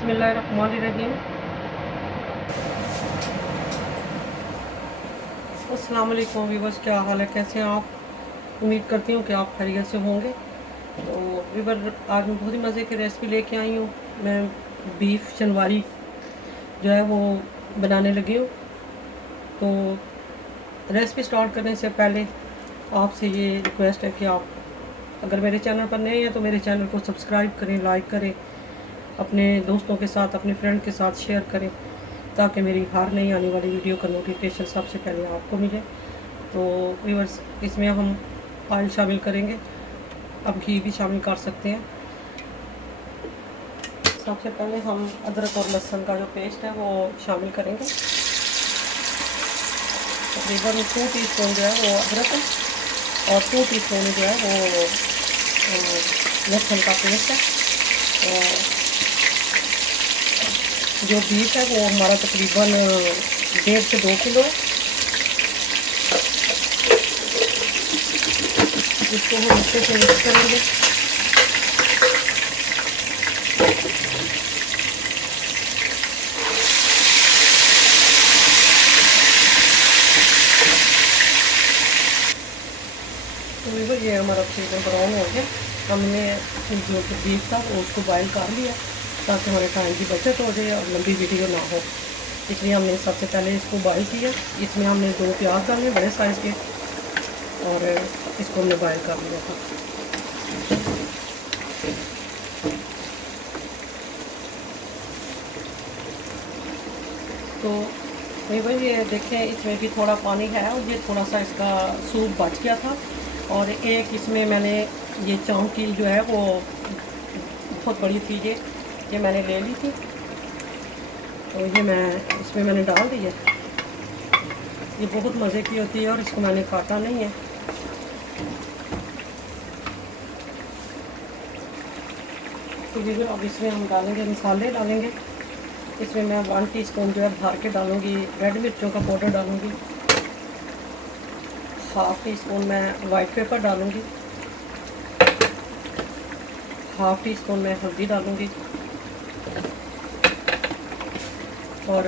बिस्मिल्लाहिर्रहमानिर्रहीम। अस्सलाम वालेकुम व्यूअर्स, क्या हाल है, कैसे हैं आप? उम्मीद करती हूँ कि आप खैरियत से होंगे। तो व्यूअर, आज मैं बहुत ही मज़े की रेसिपी लेके आई हूँ। मैं बीफ शनवारी जो है वो बनाने लगी हूँ। तो रेसिपी स्टार्ट करने से पहले आपसे ये रिक्वेस्ट है कि आप अगर मेरे चैनल पर नए हैं तो मेरे चैनल को सब्सक्राइब करें, लाइक करें, अपने दोस्तों के साथ, अपने फ्रेंड के साथ शेयर करें, ताकि मेरी हर नई आने वाली वीडियो का नोटिफिकेशन सबसे पहले आपको मिले। तो व्यूअर्स, इसमें हम ऑयल शामिल करेंगे, अब घी भी शामिल कर सकते हैं। सबसे पहले हम अदरक और लहसुन का जो पेस्ट है वो शामिल करेंगे। तकरीबन 2 टीस्पून जो है वो अदरक है और 2 टीस्पून जो है वो लहसुन का पेस्ट है। और जो बीफ है वो हमारा तकरीबन 1.5 से 2 किलो है। इसको हम अच्छे से मिक्स करेंगे। तो ये हमारा तकरीबन ब्राउन हो गया। हमने जो बीफ था वो उसको बॉयल कर लिया ताकि हमारे टाइम की बचत हो जाए और लंबी वीडियो ना हो, इसलिए हमने सबसे पहले इसको बॉयल किया। इसमें हमने 2 प्याज डाले बड़े साइज़ के और इसको हमने बॉयल कर लिया था। तो भाई ये देखें, इसमें भी थोड़ा पानी है और ये थोड़ा सा इसका सूप बच गया था। और एक इसमें मैंने ये चौंकी जो है वो बहुत बड़ी थी, ये मैंने ले ली थी, तो ये इसमें मैंने डाल दी है। ये बहुत मज़े की होती है और इसको मैंने काटा नहीं है। तो बिल्कुल अब इसमें हम डालेंगे, मसाले डालेंगे। इसमें मैं 1 टीस्पून जो है भर के डालूँगी रेड मिर्चों का पाउडर डालूँगी। 1/2 टीस्पून मैं वाइट पेपर डालूँगी। 1/2 टीस्पून मैं हल्दी डालूँगी और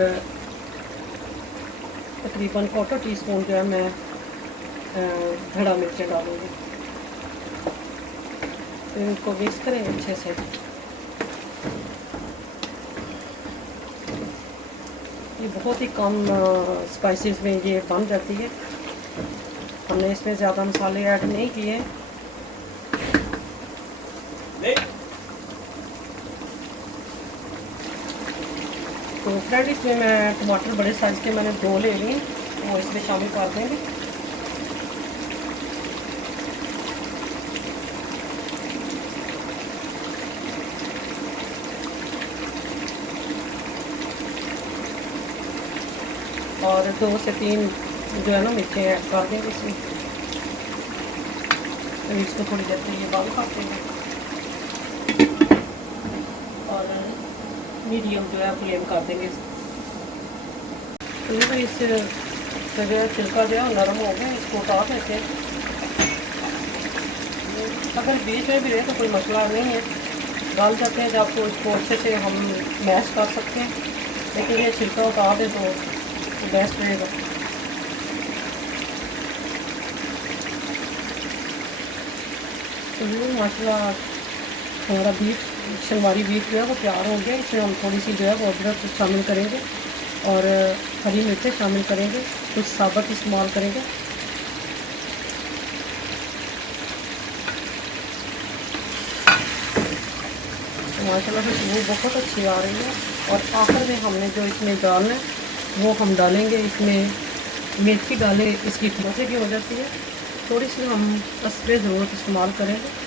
तकरीबन 1/4 टीस्पून जो है मैं धड़ा मिर्चें डालूँगी। तो इनको मिक्स करें अच्छे से। ये बहुत ही कम स्पाइसेस में ये बन जाती है। हमने इसमें ज़्यादा मसाले ऐड नहीं किए। तो फ्रेंड, इसमें मैं टमाटर बड़े साइज़ के मैंने 2 ले लिए, वो इसमें शामिल कर देंगे। और 2 से 3 जो है ना मिर्चें ऐड कर देंगे इसमें। तो इसको थोड़ी देर के लिए बंद कर देंगे और मीडियम जो है फ्लेम कर देंगे। तो ये इस जो छिलका जो है नरम हो गया, इसको उतार देते हैं। अगर बीच में भी रहे तो कोई मसला नहीं है, डाल जाते हैं जब तो इसको अच्छे से हम मैश कर सकते हैं, लेकिन ये छिलका उतार दें तो बेस्ट रहेगा। तो ये माशाल्लाह हमारा बीफ शनवारी बीफ जो है वो तैयार हो गया। इसमें हम थोड़ी सी जो है वो अदरक शामिल करेंगे और हरी मिर्चें शामिल करेंगे, कुछ साबुत इस्तेमाल करेंगे। तो माशाल्लाह से वो बहुत अच्छी आ रही है। और आखिर में हमने जो इसमें डालना है वो हम डालेंगे। इसमें मेथी डालें, इसकी मज़े की हो जाती है। थोड़ी सी हम स्प्रे ज़रूरत इस्तेमाल करेंगे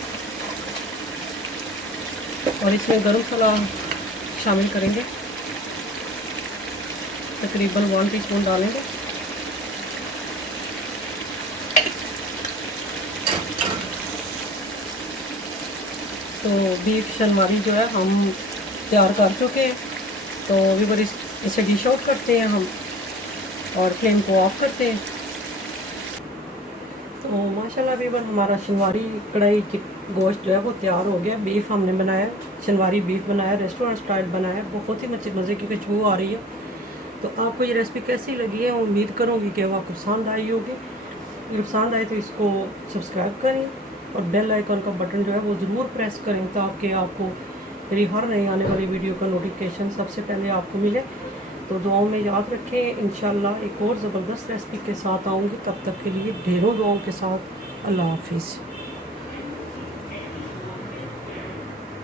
और इसमें गरम मसाला शामिल करेंगे, तकरीबन 1 टीस्पून डालेंगे। तो बीफ शनवारी जो है हम तैयार कर चुके हैं। तो अभी इसे डिश आउट करते हैं हम और फ्लेम को ऑफ करते हैं। तो माशाल्लाह वीवर हमारा शनवारी कढ़ाई गोश्त जो है वो तैयार हो गया। बीफ हमने बनाया, शनवारी बीफ बनाया, रेस्टोरेंट स्टाइल बनाया, बहुत ही मज़े की खुशबू आ रही है। तो आपको ये रेसिपी कैसी लगी है, उम्मीद करूँगी कि वो आपको पसंद आई होगी। अगर पसंद आए तो इसको सब्सक्राइब करें और बेल आइकन का बटन जो है वो ज़रूर प्रेस करें, ताकि आपको मेरी हर नई आने वाली वीडियो का नोटिफिकेशन सबसे पहले आपको मिले। तो दुआओं में याद रखें, इंशाल्लाह एक और ज़बरदस्त रेसिपी के साथ आऊँगी। तब तक के लिए ढेरों दुआओं के साथ अल्लाह हाफिज़।